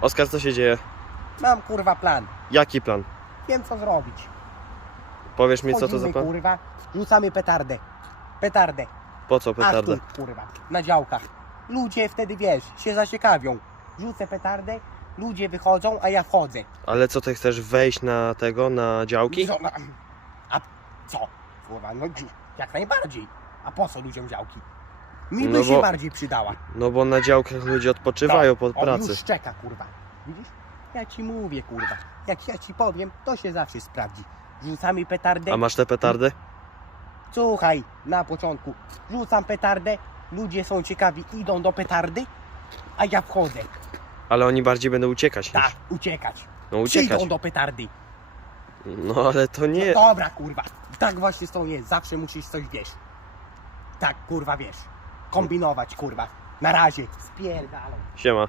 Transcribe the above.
Oskar, co się dzieje? Mam kurwa plan. Jaki plan? Wiem co zrobić. Powiesz mi, co to Chodzimy, za plan? kurwa, rzucamy petardę. Petardę. Po co petardę? tu, kurwa, na działkach. Ludzie wtedy, wiesz, się zaciekawią. Rzucę petardę, ludzie wychodzą, a ja wchodzę. Ale co, ty chcesz wejść na tego, na działki? Co, a co? Kurwa, no jak najbardziej. A po co ludziom działki? Mi by No się bo- bardziej przydała. No bo na działkach ludzie odpoczywają po on pracy. już czeka, kurwa. Widzisz? Ja ci mówię, kurwa. Jak ja ci powiem, to się zawsze sprawdzi. Rzucamy petardę. A masz te petardy? Słuchaj, na początku rzucam petardę, ludzie są ciekawi, idą do petardy, a ja wchodzę. Ale oni bardziej będą uciekać Tak, niż... uciekać. No uciekać. Przyjdą do petardy. No ale to nie... No dobra, kurwa. Tak właśnie z tą jest. Zawsze musisz coś, wiesz. Tak, kurwa, wiesz. Kombinować, kurwa. Na razie. Spierdalaj. Siema.